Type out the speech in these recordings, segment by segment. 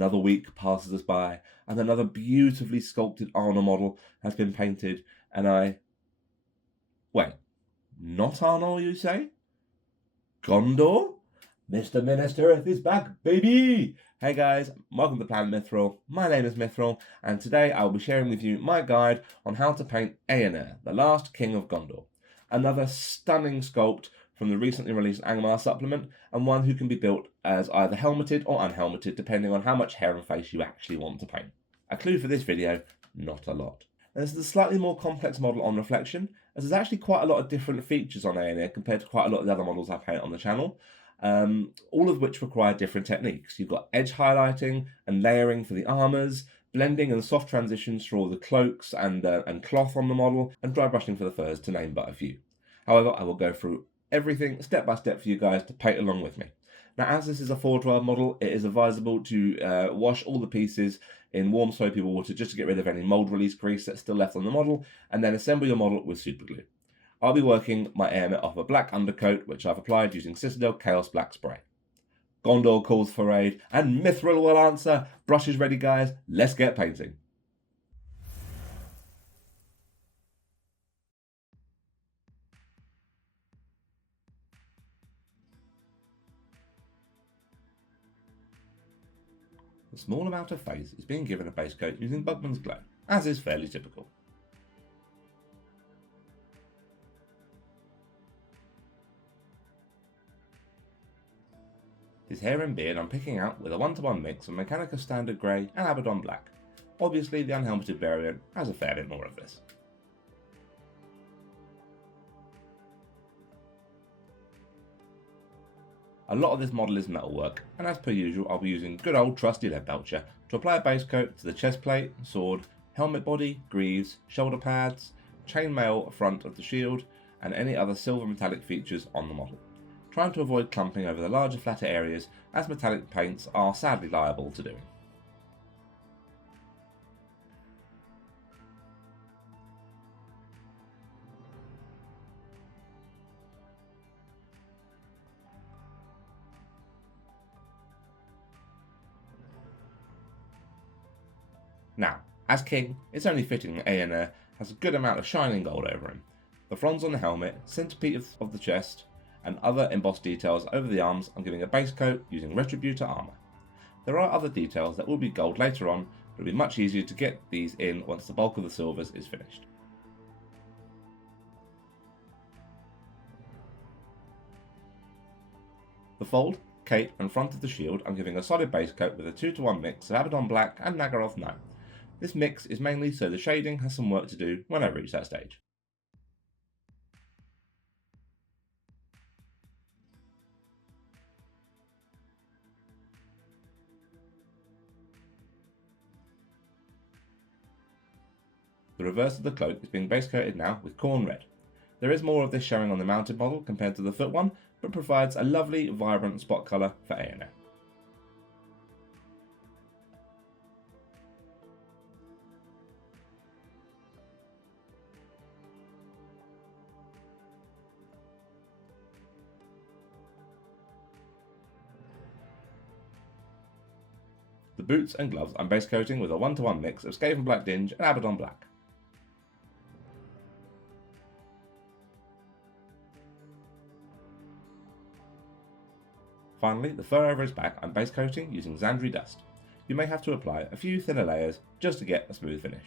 Another week passes us by, and another beautifully sculpted Arnor model has been painted, and Wait, not Arnor, you say? Gondor? Mr. Minas Tirith is back, baby! Hey guys, welcome to Planet Mithril. My name is Mithril, and today I will be sharing with you my guide on how to paint Earnur, the last king of Gondor. Another stunning sculpt from the recently released Angmar supplement, and one who can be built as either helmeted or unhelmeted, depending on how much hair and face you actually want to paint. A clue for this video, not a lot. And this is a slightly more complex model on reflection, as there's actually quite a lot of different features on Earnur compared to quite a lot of the other models I paint on the channel, all of which require different techniques. You've got edge highlighting and layering for the armours, blending and soft transitions for all the cloaks and cloth on the model, and dry brushing for the furs, to name but a few. However, I will go through everything step by step for you guys to paint along with me. Now, as this is a 412 model, it is advisable to wash all the pieces in warm soapy water just to get rid of any mould release grease that's still left on the model, and then assemble your model with super glue. I'll be working my Earnur off a black undercoat, which I've applied using Citadel Chaos Black Spray. Gondor calls for aid, and Mithril will answer. Brushes ready, guys. Let's get painting. A small amount of face is being given a base coat using Bugman's Glow, as is fairly typical. His hair and beard I'm picking out with a 1-to-1 mix of Mechanica Standard Grey and Abaddon Black. Obviously the unhelmeted variant has a fair bit more of this. A lot of this model is metalwork, and as per usual I'll be using good old trusty lead belcher to apply a base coat to the chest plate, sword, helmet body, greaves, shoulder pads, chainmail front of the shield, and any other silver metallic features on the model, trying to avoid clumping over the larger flatter areas, as metallic paints are sadly liable to doing. Now, as king, it's only fitting that Earnur has a good amount of shining gold over him. The fronds on the helmet, centrepiece of the chest, and other embossed details over the arms I'm giving a base coat using Retributor armour. There are other details that will be gold later on, but it'll be much easier to get these in once the bulk of the silvers is finished. The fold, cape and front of the shield I'm giving a solid base coat with a 2-to-1 mix of Abaddon Black and Nagaroth 9. This mix is mainly so the shading has some work to do when I reach that stage. The reverse of the cloak is being base coated now with Corn Red. There is more of this showing on the mounted model compared to the foot one, but provides a lovely vibrant spot colour for Earnur. The boots and gloves I'm base coating with a 1-to-1 mix of Skaven Black Dinge and Abaddon Black. Finally, the fur over his back I'm base coating using Zandri Dust. You may have to apply a few thinner layers just to get a smooth finish.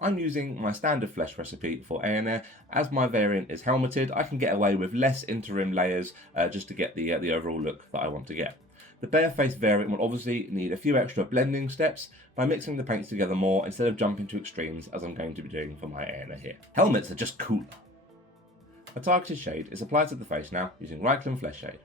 I'm using my standard flesh recipe for Earnur. As my variant is helmeted, I can get away with less interim layers just to get the overall look that I want to get. The bare-faced variant will obviously need a few extra blending steps by mixing the paints together more instead of jumping to extremes as I'm going to be doing for my Earnur here. Helmets are just cooler. A targeted shade is applied to the face now using Reikland Flesh Shade.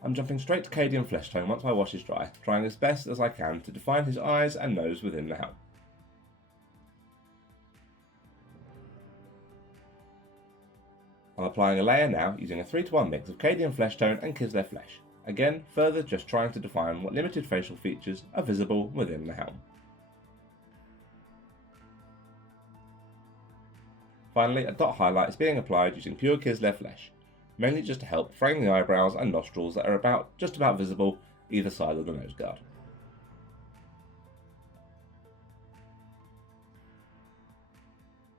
I'm jumping straight to Cadian Flesh Tone once my wash is dry, trying as best as I can to define his eyes and nose within the helm. I'm applying a layer now using a 3:1 mix of Cadian flesh tone and Kislev flesh. Again, further just trying to define what limited facial features are visible within the helm. Finally, a dot highlight is being applied using pure Kislev flesh, mainly just to help frame the eyebrows and nostrils that are just about visible either side of the nose guard.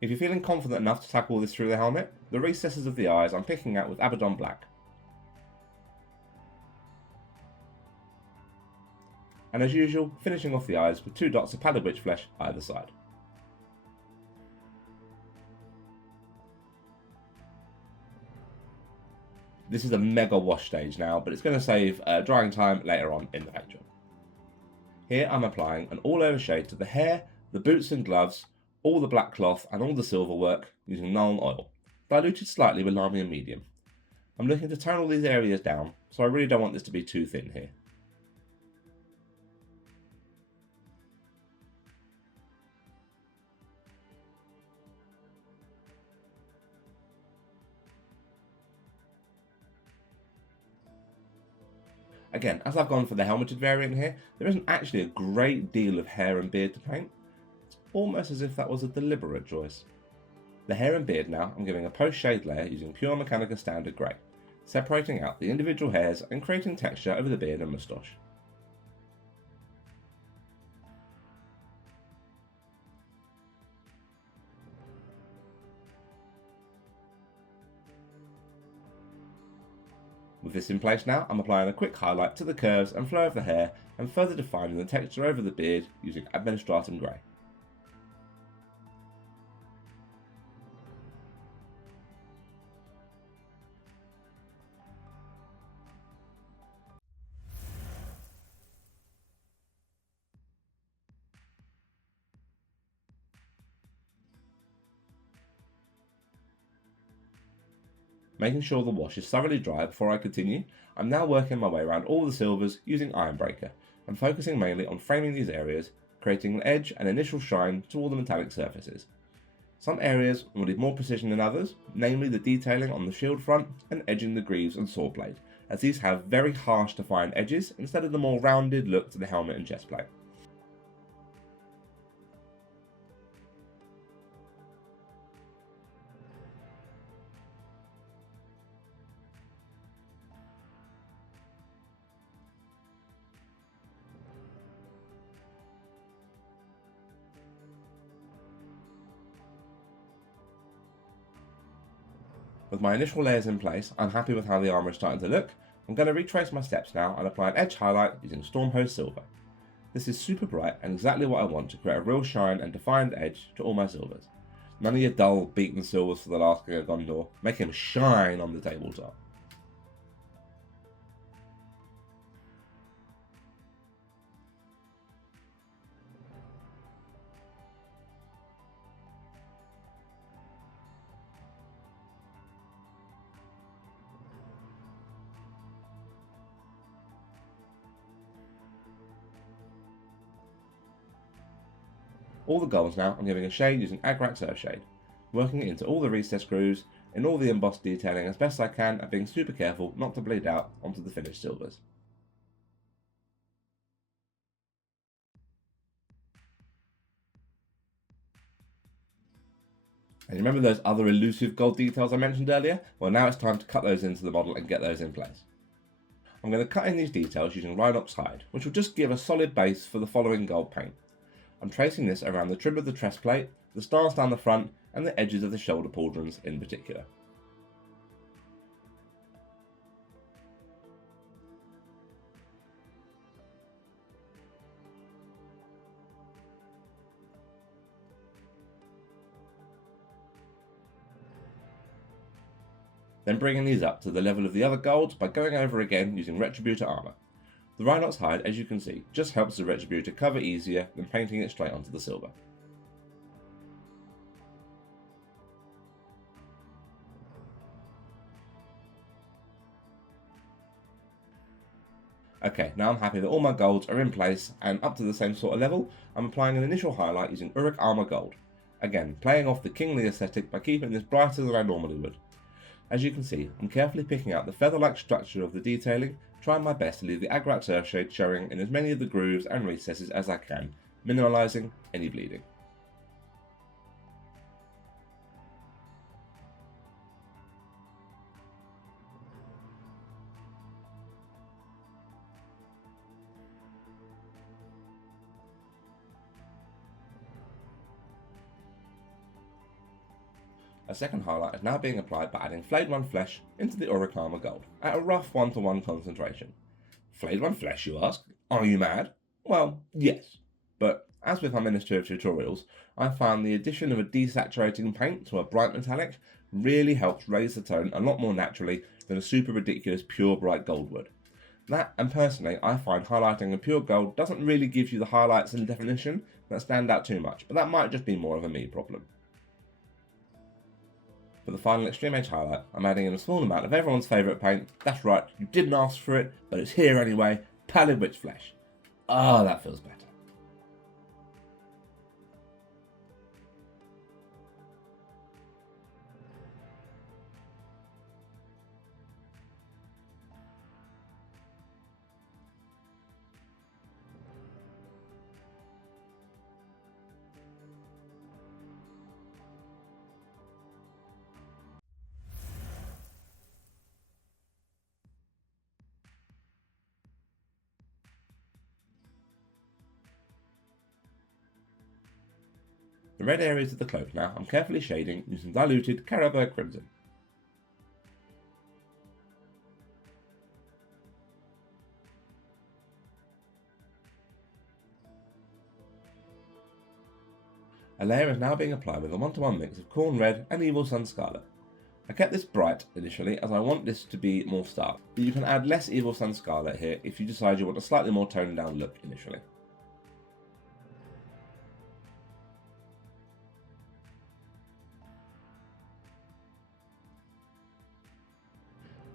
If you're feeling confident enough to tackle this through the helmet, the recesses of the eyes I'm picking out with Abaddon Black. And as usual, finishing off the eyes with 2 dots of Pallid Witch flesh either side. This is a mega wash stage now, but it's going to save drying time later on in the paint job. Here I'm applying an all over shade to the hair, the boots and gloves, all the black cloth and all the silver work using Nuln oil, diluted slightly with Lamy and medium. I'm looking to tone all these areas down, so I really don't want this to be too thin here. Again, as I've gone for the helmeted variant here, there isn't actually a great deal of hair and beard to paint. It's almost as if that was a deliberate choice. The hair and beard now, I'm giving a post-shade layer using pure Mechanica Standard Grey, separating out the individual hairs and creating texture over the beard and moustache. With this in place now, I'm applying a quick highlight to the curves and flow of the hair and further defining the texture over the beard using Administratum Grey. Making sure the wash is thoroughly dry before I continue, I'm now working my way around all the silvers using Ironbreaker and focusing mainly on framing these areas, creating an edge and initial shine to all the metallic surfaces. Some areas will need more precision than others, namely the detailing on the shield front and edging the greaves and swordblade, as these have very harsh defined edges instead of the more rounded look to the helmet and chestplate. With my initial layers in place, I'm happy with how the armour is starting to look. I'm going to retrace my steps now and apply an edge highlight using Stormhost Silver. This is super bright and exactly what I want to create a real shine and defined edge to all my silvers. None of your dull, beaten silvers for the last King of Gondor. Make him shine on the tabletop. All the golds now I'm giving a shade using Agrax Earthshade, working it into all the recessed grooves, in all the embossed detailing as best I can and being super careful not to bleed out onto the finished silvers. And you remember those other elusive gold details I mentioned earlier? Well, now it's time to cut those into the model and get those in place. I'm going to cut in these details using Rhinox Hide, which will just give a solid base for the following gold paint. I'm tracing this around the trim of the chest plate, the stars down the front, and the edges of the shoulder pauldrons in particular. Then bringing these up to the level of the other golds by going over again using Retributor armour. The Rhinox Hide, as you can see, just helps the Retributor cover easier than painting it straight onto the silver. Okay, now I'm happy that all my golds are in place and up to the same sort of level. I'm applying an initial highlight using Armour Gold. Again, playing off the kingly aesthetic by keeping this brighter than I normally would. As you can see, I'm carefully picking out the feather-like structure of the detailing, trying my best to leave the Agrax Earthshade showing in as many of the grooves and recesses as I can, minimalising any bleeding. A second highlight is now being applied by adding Flayed One Flesh into the Armour Gold at a rough 1-to-1 concentration. Flayed One Flesh, you ask? Are you mad? Well, yes. But as with my Minas Tirith tutorials, I found the addition of a desaturating paint to a bright metallic really helps raise the tone a lot more naturally than a super ridiculous pure bright gold would. That, and personally, I find highlighting a pure gold doesn't really give you the highlights and definition that stand out too much, but that might just be more of a me problem. For the final Extreme Edge highlight, I'm adding in a small amount of everyone's favourite paint. That's right, you didn't ask for it, but it's here anyway. Pallid Witch Flesh. Ah, that feels better. The red areas of the cloak now I'm carefully shading using diluted Carroburg Crimson. A layer is now being applied with a 1-to-1 mix of Corn Red and Evil Sun Scarlet. I kept this bright initially as I want this to be more stark, but you can add less Evil Sun Scarlet here if you decide you want a slightly more toned down look initially.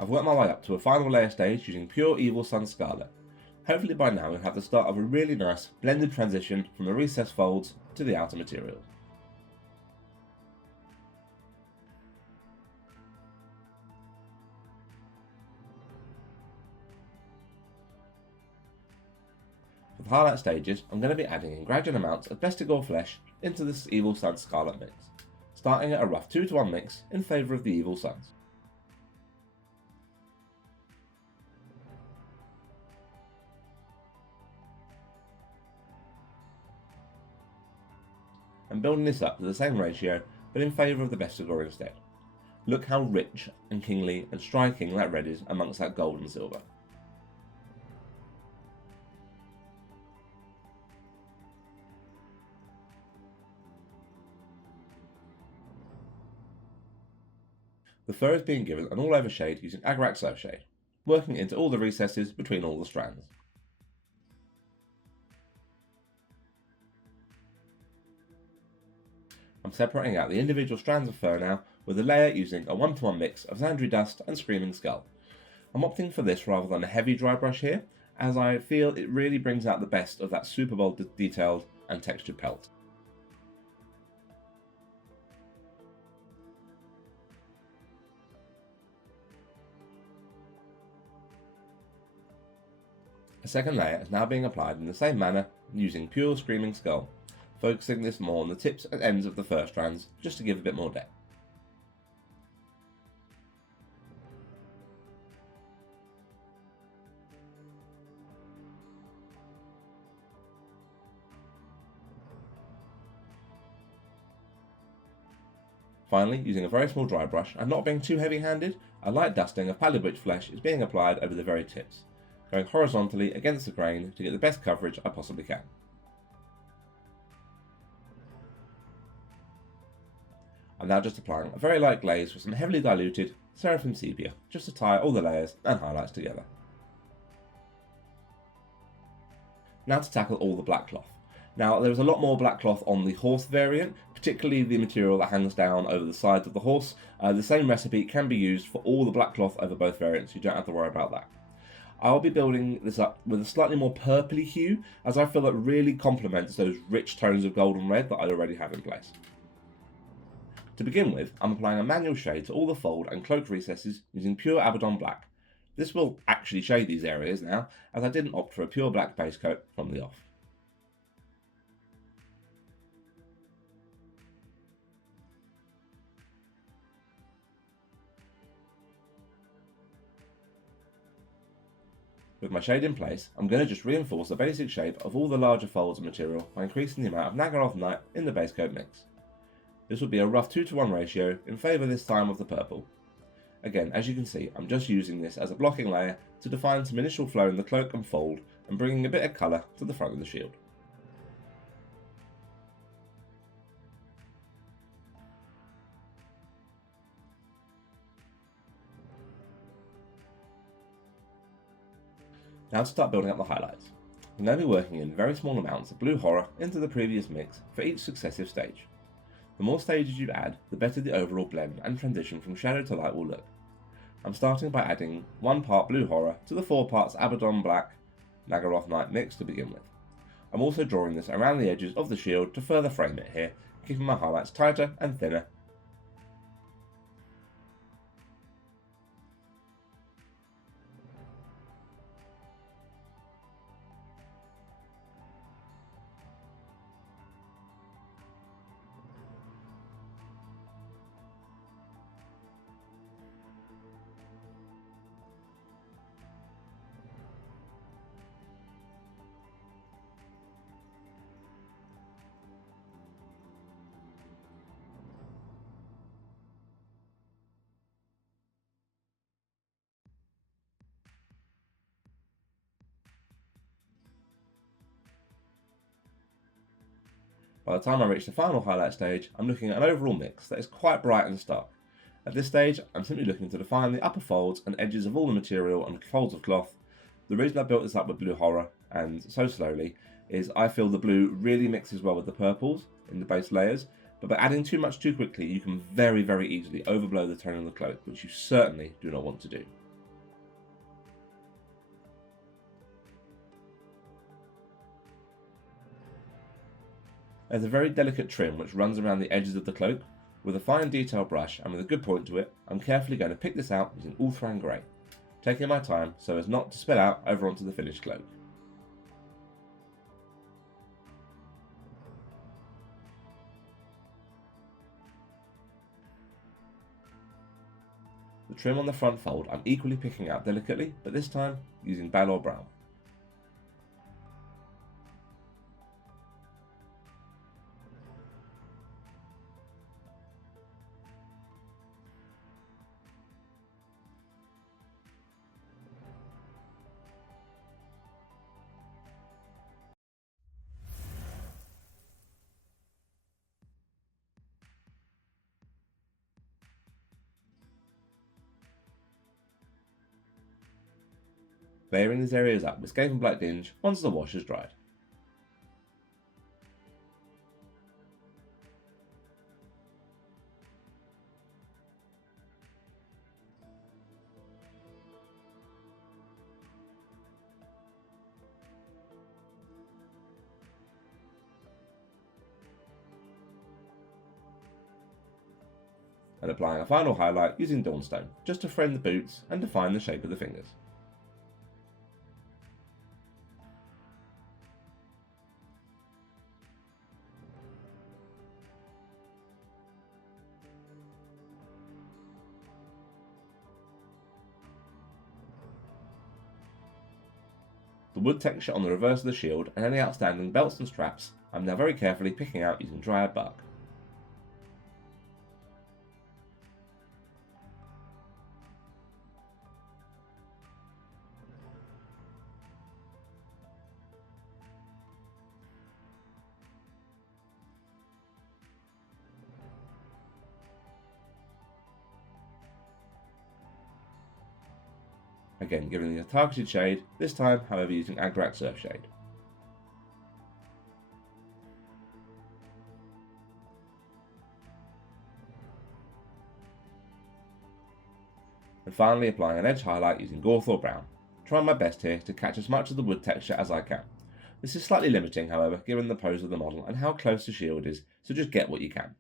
I've worked my way up to a final layer stage using pure Evil Sun Scarlet. Hopefully by now you'll have the start of a really nice blended transition from the recessed folds to the outer materials. For the highlight stages, I'm going to be adding in gradual amounts of Vestigor Flesh into this Evil Sun Scarlet mix, starting at a rough 2-to-1 mix in favour of the Evil Suns. And building this up to the same ratio, but in favour of the Vestigor instead. Look how rich and kingly and striking that red is amongst that gold and silver. The fur is being given an all-over shade using Agrax Earthshade, working into all the recesses between all the strands. I'm separating out the individual strands of fur now with a layer using a 1-to-1 mix of Zandri Dust and Screaming Skull. I'm opting for this rather than a heavy dry brush here, as I feel it really brings out the best of that super bold detailed and textured pelt. A second layer is now being applied in the same manner using pure Screaming Skull, focusing this more on the tips and ends of the fur strands just to give a bit more depth. Finally, using a very small dry brush and not being too heavy-handed, a light dusting of Pallid Witch Flesh is being applied over the very tips, going horizontally against the grain to get the best coverage I possibly can. I'm now just applying a very light glaze with some heavily diluted Seraphim Sepia, just to tie all the layers and highlights together. Now to tackle all the black cloth. Now there is a lot more black cloth on the horse variant, particularly the material that hangs down over the sides of the horse. The same recipe can be used for all the black cloth over both variants, you don't have to worry about that. I'll be building this up with a slightly more purpley hue, as I feel that really complements those rich tones of gold and red that I already have in place. To begin with, I'm applying a manual shade to all the fold and cloak recesses using pure Abaddon Black. This will actually shade these areas now, as I didn't opt for a pure black base coat from the off. With my shade in place, I'm going to just reinforce the basic shape of all the larger folds of material by increasing the amount of Naggaroth Knight in the base coat mix. This will be a rough 2:1 ratio in favour this time of the purple. Again, as you can see, I'm just using this as a blocking layer to define some initial flow in the cloak and fold and bringing a bit of colour to the front of the shield. Now to start building up the highlights. I'm going to be working in very small amounts of blue horror into the previous mix for each successive stage. The more stages you add, the better the overall blend and transition from shadow to light will look. I'm starting by adding 1 part blue horror to the 4 parts Abaddon Black Naggaroth Knight mix to begin with. I'm also drawing this around the edges of the shield to further frame it here, keeping my highlights tighter and thinner. By the time I reach the final highlight stage, I'm looking at an overall mix that is quite bright and stark. At this stage, I'm simply looking to define the upper folds and edges of all the material and folds of cloth. The reason I built this up with blue horror, and so slowly, is I feel the blue really mixes well with the purples in the base layers, but by adding too much too quickly, you can very easily overblow the tone of the cloak, which you certainly do not want to do. There's a very delicate trim which runs around the edges of the cloak. With a fine detail brush and with a good point to it, I'm carefully going to pick this out using Ulthran Grey, taking my time so as not to spill out over onto the finished cloak. The trim on the front fold I'm equally picking out delicately, but this time using Balor Brown. Layering these areas up with Skaven Black Dinge once the wash has dried. And applying a final highlight using Dawnstone, just to frame the boots and define the shape of the fingers. The wood texture on the reverse of the shield and any outstanding belts and straps I'm now very carefully picking out using Dryad Bark. Again, giving it a targeted shade, this time however using Agrak Surf Shade. And finally applying an edge highlight using Gorthor Brown, trying my best here to catch as much of the wood texture as I can. This is slightly limiting however, given the pose of the model and how close the shield is, so just get what you can.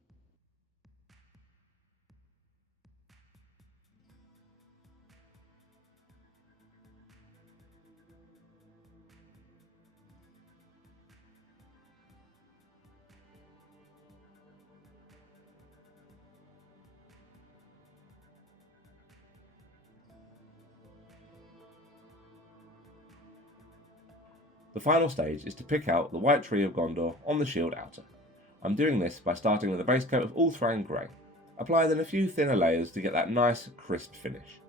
The final stage is to pick out the white tree of Gondor on the shield outer. I'm doing this by starting with a base coat of Ulthuan Grey. Apply then a few thinner layers to get that nice crisp finish.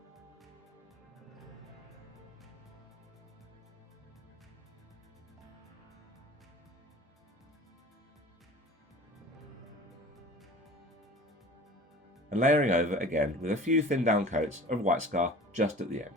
And layering over again with a few thin down coats of white scar just at the end.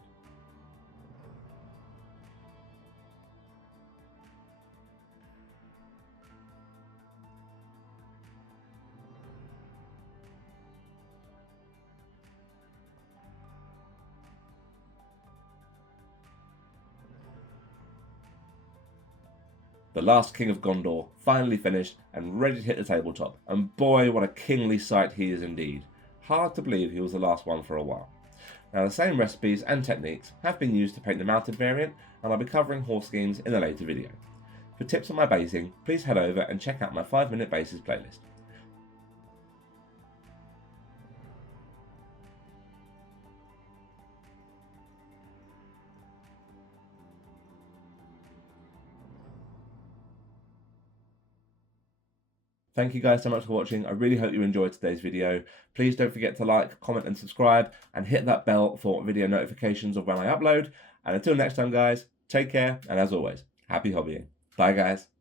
The last king of Gondor finally finished and ready to hit the tabletop, and boy what a kingly sight he is indeed. Hard to believe he was the last one for a while. Now the same recipes and techniques have been used to paint the mounted variant, and I'll be covering horse skins in a later video. For tips on my basing, please head over and check out my 5-minute bases playlist. Thank you guys so much for watching. I really hope you enjoyed today's video. Please don't forget to like, comment and subscribe, and hit that bell for video notifications of when I upload. And until next time guys, take care, and as always, happy hobbying. Bye guys.